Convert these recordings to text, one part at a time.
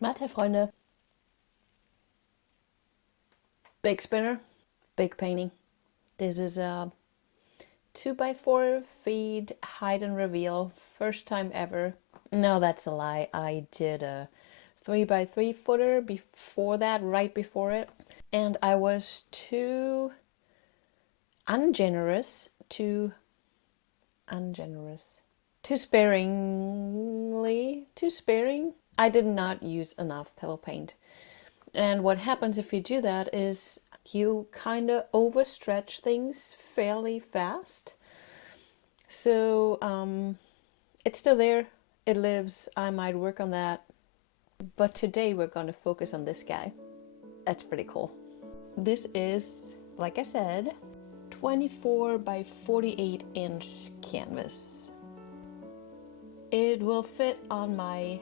Mate, Freunde. Big spinner, big painting. This is a 2x4 feet hide and reveal. First time ever. No, that's a lie. I did a 3x3 footer before that, right before it. And I was too ungenerous, too sparing. I did not use enough pillow paint. And what happens if you do that is you kind of overstretch things fairly fast. So it's still there, it lives, I might work on that. But today we're going to focus on this guy. That's pretty cool. This is, like I said, 24 by 48 inch canvas. It will fit on my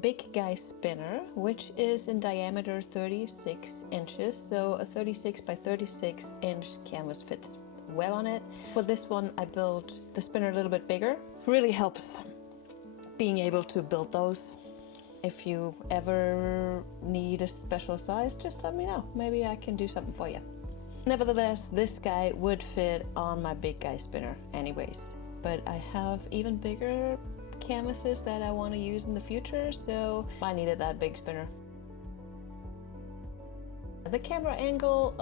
big guy spinner, which is in diameter 36 inches. So a 36 by 36 inch canvas fits well on it. For this one, I built the spinner a little bit bigger. Really helps being able to build those. If you ever need a special size, just let me know. Maybe I can do something for you. Nevertheless, this guy would fit on my big guy spinner anyways. But I have even bigger canvases that I want to use in the future, so I needed that big spinner. The camera angle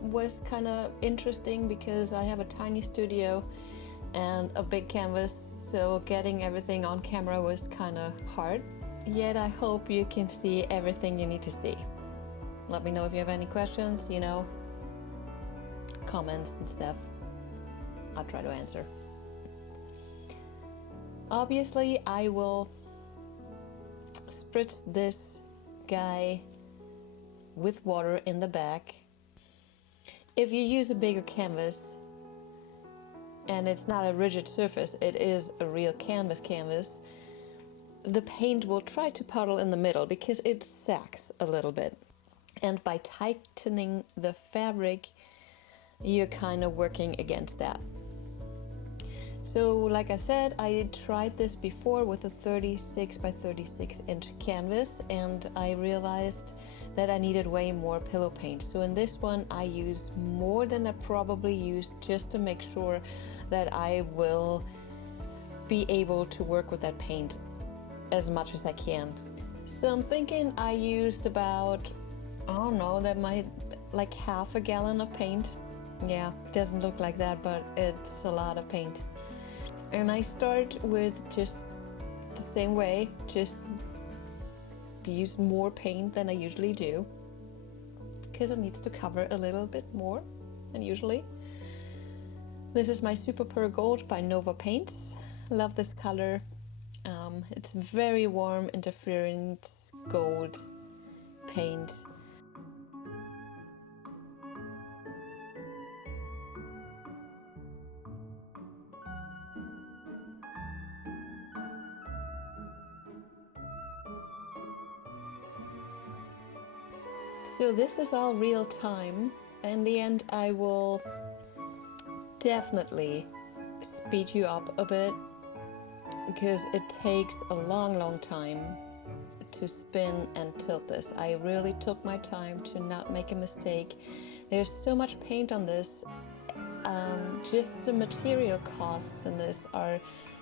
was kind of interesting because I have a tiny studio and a big canvas, so getting everything on camera was kind of hard. Yet I hope you can see everything you need to see. Let me know if you have any questions, comments and stuff. I'll try to answer. Obviously, I will spritz this guy with water in the back. If you use a bigger canvas and it's not a rigid surface, it is a real canvas, the paint will try to puddle in the middle because it sags a little bit. And by tightening the fabric, you're kind of working against that. So like I said, I tried this before with a 36 by 36 inch canvas, and I realized that I needed way more pillow paint. So in this one I use more than I probably used, just to make sure that I will be able to work with that paint as much as I can. So I'm thinking I used about, I don't know, that might like half a gallon of paint. Yeah, it doesn't look like that, but it's a lot of paint. And I start with just the same way, just use more paint than I usually do, because it needs to cover a little bit more than usually. This is my Super Pure Gold by Nova Paints. Love this color. It's very warm, interference gold paint. So this is all real time. In the end, I will definitely speed you up a bit, because it takes a long time to spin and tilt this. I really took my time to not make a mistake. There's so much paint on this. Just the material costs in this are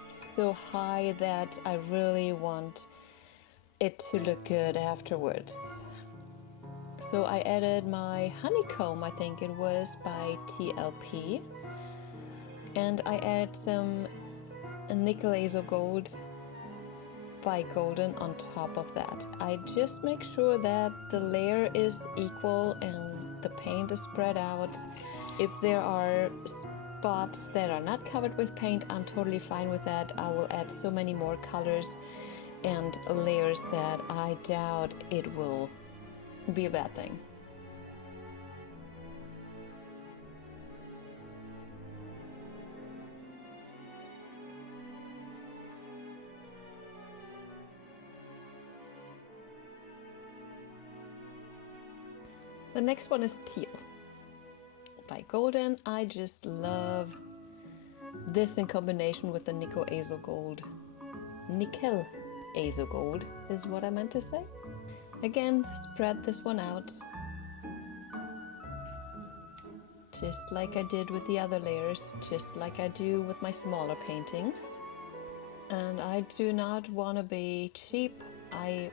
so high that I really want it to look good afterwards. So I added my honeycomb, I think it was by TLP, and I add some nickel azo gold by Golden on top of that. I just make sure that the layer is equal and the paint is spread out. If there are spots that are not covered with paint, I'm totally fine with that. I will add so many more colors and layers that I doubt it will be a bad thing. The next one is Teal by Golden. I just love this in combination with the Nickel Azo Gold. Nickel azo gold is what I meant to say. Again, spread this one out, just like I did with the other layers, just like I do with my smaller paintings. And I do not want to be cheap. I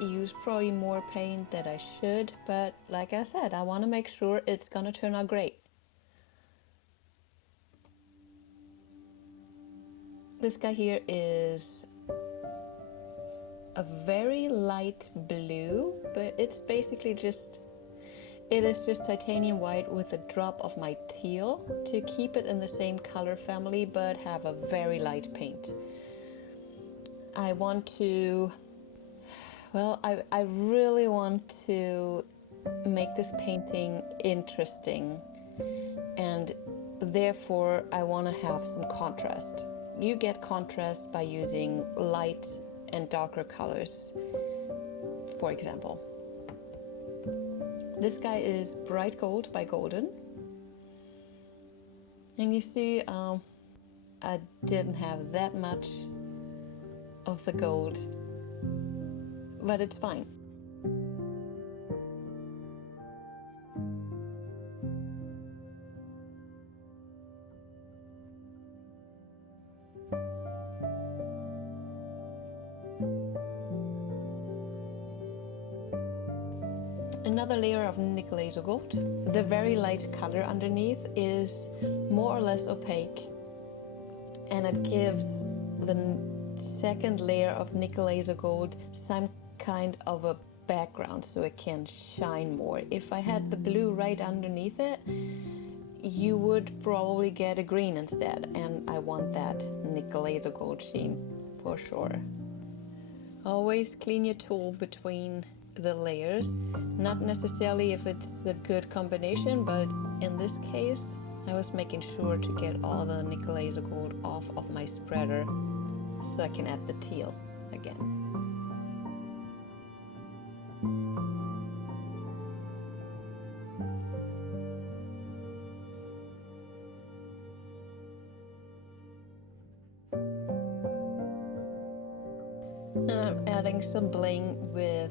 use probably more paint than I should, but like I said, I want to make sure it's gonna turn out great. This guy here is a very light blue, but it's basically just, it is just titanium white with a drop of my teal to keep it in the same color family but have a very light paint. I want to, well, I really want to make this painting interesting, and therefore I want to have some contrast. You get contrast by using light and darker colors, for example. This guy is Bright Gold by Golden. And you see, I didn't have that much of the gold, but it's fine. Another layer of nickel azo gold. The very light color underneath is more or less opaque, and it gives the second layer of nickel azo gold some kind of a background so it can shine more. If I had the blue right underneath it, you would probably get a green instead, and I want that nickel azo gold sheen for sure. Always clean your tool between the layers, not necessarily if it's a good combination, but in this case I was making sure to get all the nickel azo gold off of my spreader so I can add the teal again. And I'm adding some bling with,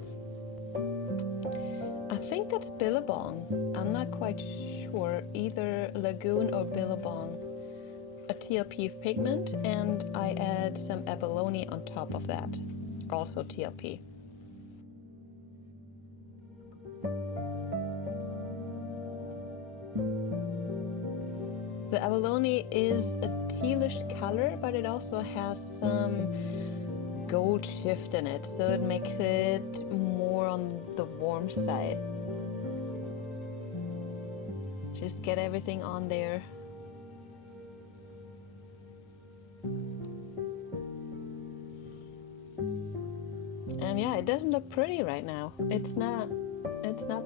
I think that's Billabong. I'm not quite sure, either Lagoon or Billabong. A TLP pigment, and I add some abalone on top of that, also TLP. The abalone is a tealish color, but it also has some gold shift in it, so it makes it more on the warm side. Just get everything on there. And yeah, it doesn't look pretty right now. It's not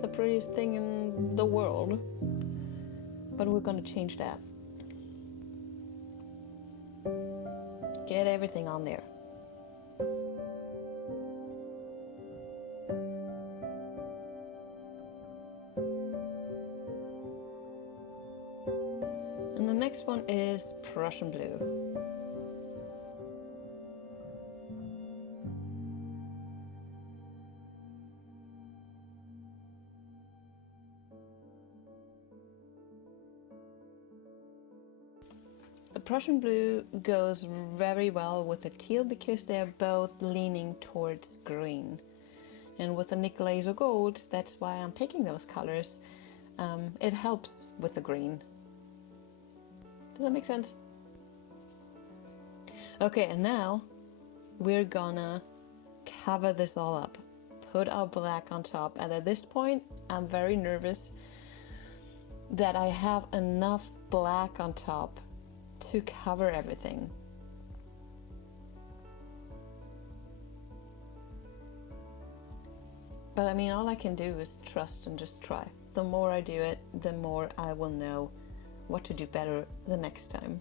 the prettiest thing in the world, but we're gonna change that. Get everything on there. And the next one is Prussian blue. The Prussian blue goes very well with the teal because they're both leaning towards green. And with the nickel azo gold, that's why I'm picking those colors. It helps with the green. Does that make sense? Okay, and now we're gonna cover this all up. Put our black on top, and at this point I'm very nervous that I have enough black on top to cover everything. But I mean, all I can do is trust and just try. The more I do it, the more I will know what to do better the next time.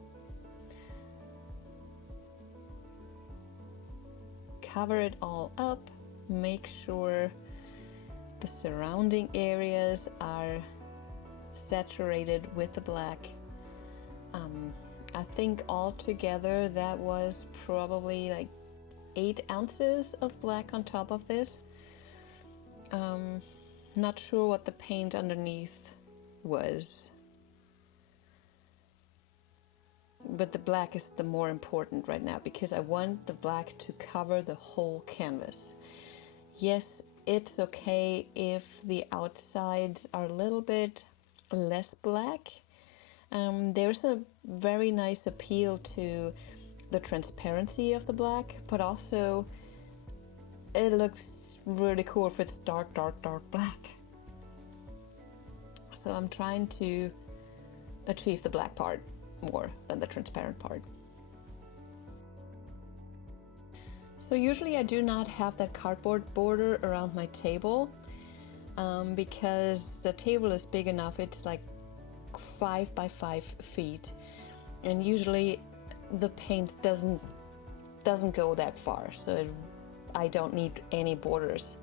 Cover it all up, make sure the surrounding areas are saturated with the black. I think altogether that was probably like 8 ounces of black on top of this. Not sure what the paint underneath was, but the black is the more important right now because I want the black to cover the whole canvas. Yes, it's okay if the outsides are a little bit less black. There's a very nice appeal to the transparency of the black, but also it looks really cool if it's dark, dark, dark black. So I'm trying to achieve the black part more than the transparent part. So usually I do not have that cardboard border around my table because the table is big enough. It's like 5 by 5 feet, and usually the paint doesn't go that far, so I don't need any borders.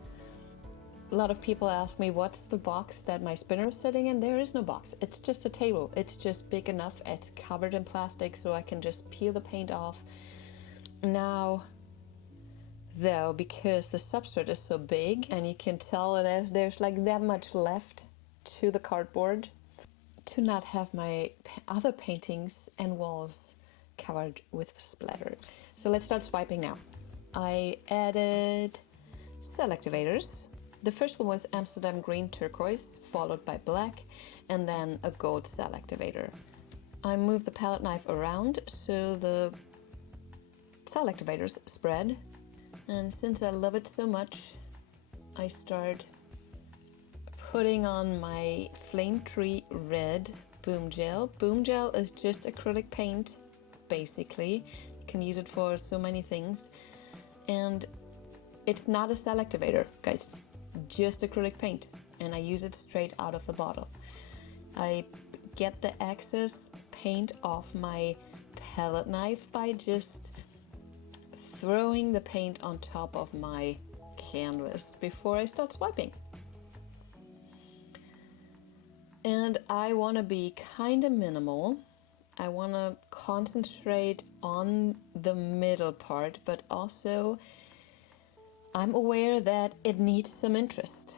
A lot of people ask me what's the box that my spinner is sitting in. There is no box, it's just a table. It's just big enough, it's covered in plastic, so I can just peel the paint off. Now though, because the substrate is so big and you can tell there's like that much left to the cardboard, to not have my other paintings and walls covered with splatters. So let's start swiping now. I added cell activators. The first one was Amsterdam green turquoise, followed by black, and then a gold cell activator. I moved the palette knife around so the cell activators spread, and since I love it so much, I start putting on my Flame Tree Red Boom Gel. Boom Gel is just acrylic paint, basically. You can use it for so many things. And it's not a cell activator, guys, just acrylic paint. And I use it straight out of the bottle. I get the excess paint off my palette knife by just throwing the paint on top of my canvas before I start swiping. And I want to be kind of minimal. I want to concentrate on the middle part, but also I'm aware that it needs some interest.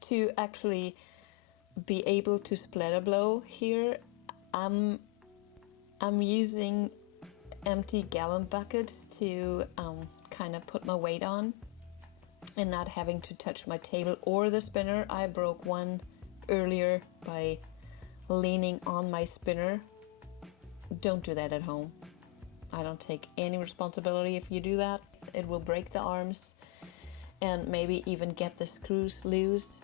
To actually be able to splatter blow here, I'm using empty gallon buckets to kind of put my weight on and not having to touch my table or the spinner. I broke one earlier by leaning on my spinner. Don't do that at home. I don't take any responsibility if you do that. It will break the arms and maybe even get the screws loose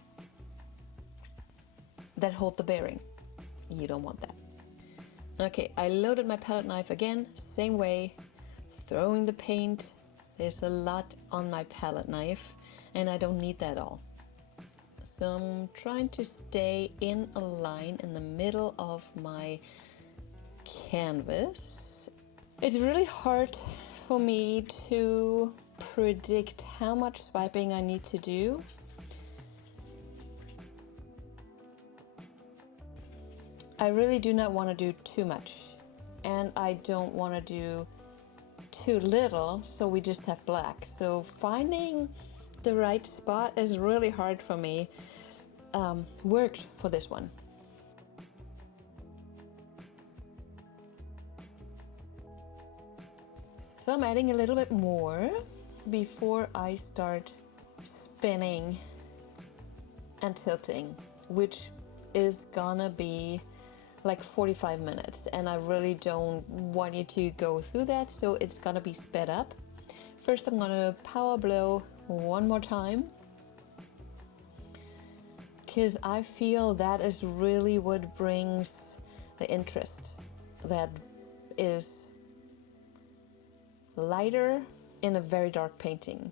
that hold the bearing. You don't want that. Okay, I loaded my palette knife again, same way, throwing the paint. There's a lot on my palette knife and I don't need that all. So I'm trying to stay in a line in the middle of my canvas. It's really hard for me to predict how much swiping I need to do. I really do not want to do too much, and I don't want to do too little, so we just have black. So finding the right spot is really hard for me. Worked for this one. So I'm adding a little bit more before I start spinning and tilting, which is gonna be like 45 minutes, and I really don't want you to go through that, so it's gonna be sped up. First I'm gonna power blow one more time, because I feel that is really what brings the interest. That is lighter in a very dark painting.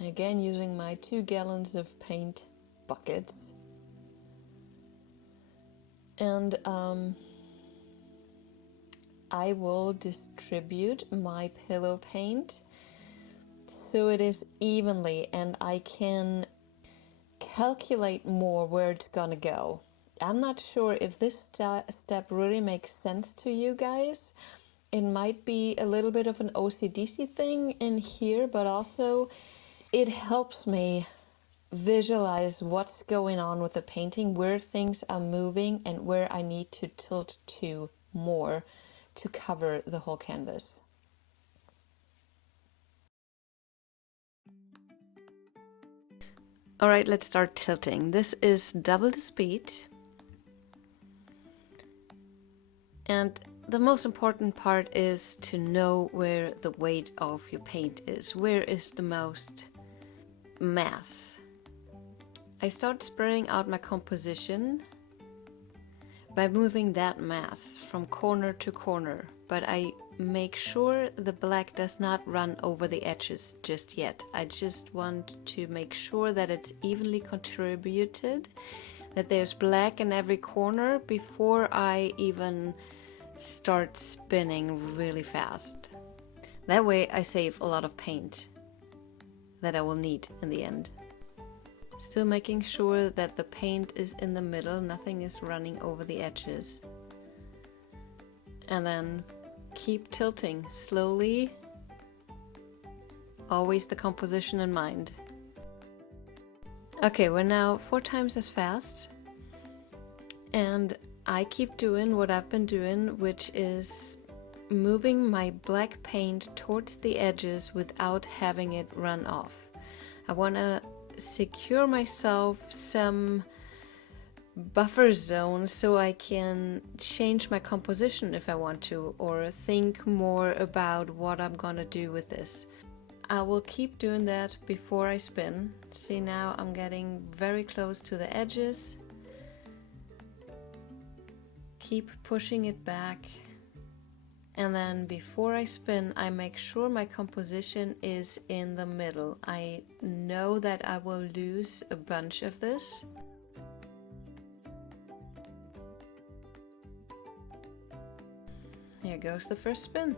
Again, using my 2 gallons of paint buckets. And I will distribute my pillow paint so it is evenly, and I can calculate more where it's gonna go. I'm not sure if this step really makes sense to you guys. It might be a little bit of an OCDC thing in here, but also it helps me visualize what's going on with the painting, where things are moving and where I need to tilt to more to cover the whole canvas. All right, let's start tilting. This is double the speed. And the most important part is to know where the weight of your paint is. Where is the most mass? I start spreading out my composition by moving that mass from corner to corner, but I make sure the black does not run over the edges just yet. I just want to make sure that it's evenly contributed, that there's black in every corner before I even start spinning really fast. That way I save a lot of paint that I will need in the end. Still making sure that the paint is in the middle, nothing is running over the edges. And then keep tilting slowly, always the composition in mind. Okay, we're now 4 times as fast, and I keep doing what I've been doing, which is moving my black paint towards the edges without having it run off. I want to secure myself some buffer zone so I can change my composition if I want to, or think more about what I'm gonna do with this. I will keep doing that before I spin. See, now I'm getting very close to the edges. Keep pushing it back, and then before I spin I make sure my composition is in the middle. I know that I will lose a bunch of this. Here goes the first spin.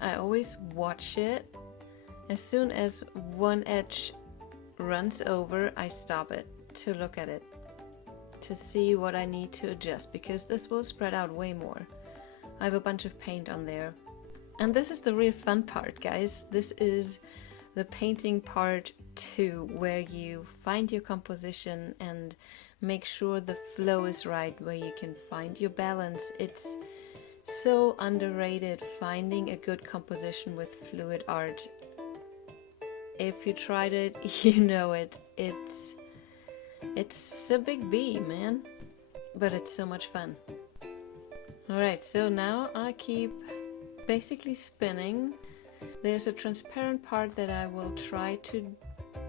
I always watch it. As soon as one edge runs over, I stop it to look at it, to see what I need to adjust, because this will spread out way more. I have a bunch of paint on there. And this is the real fun part, guys. This is the painting part too, where you find your composition and make sure the flow is right, where you can find your balance. It's so underrated, finding a good composition with fluid art. If you tried it, you know it. It's a big bee, man, but it's so much fun. Alright, so now I keep basically spinning. There's a transparent part that I will try to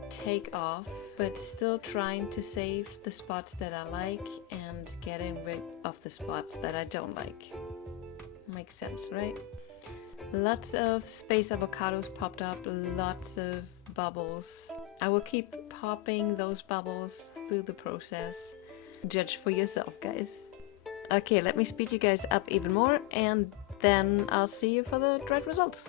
take off, but still trying to save the spots that I like and getting rid of the spots that I don't like. Makes sense, right? Lots of space avocados popped up, lots of bubbles. I will keep popping those bubbles through the process. Judge for yourself, guys. Okay, let me speed you guys up even more, and then I'll see you for the dried results.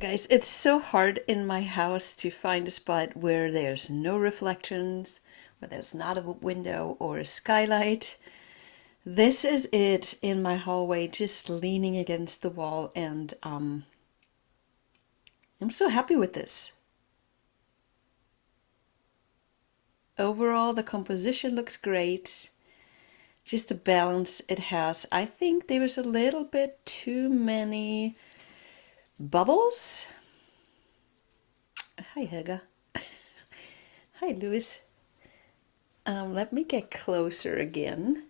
Guys, it's so hard in my house to find a spot where there's no reflections, where there's not a window or a skylight. This is it in my hallway, just leaning against the wall, and I'm so happy with this. Overall, the composition looks great. Just the balance it has. I think there was a little bit too many bubbles. Hi, Helga. Hi, Louis. Let me get closer again.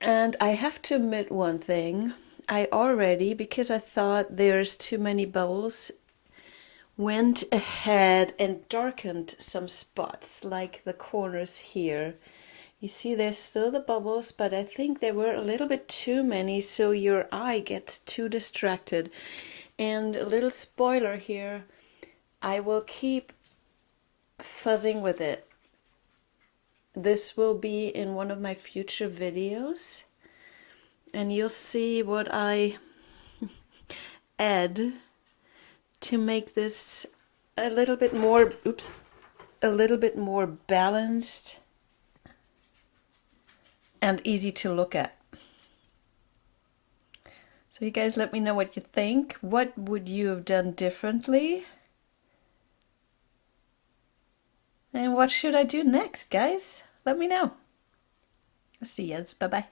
And I have to admit one thing. I already, because I thought there's too many bubbles, went ahead and darkened some spots, like the corners here. You see there's still the bubbles, but I think there were a little bit too many, so your eye gets too distracted. And a little spoiler here, I will keep fuzzing with it. This will be in one of my future videos, and you'll see what I add to make this a little bit more, a little bit more balanced and easy to look at. So you guys let me know what you think. What would you have done differently? And what should I do next, guys? Let me know. See yous. Bye-bye.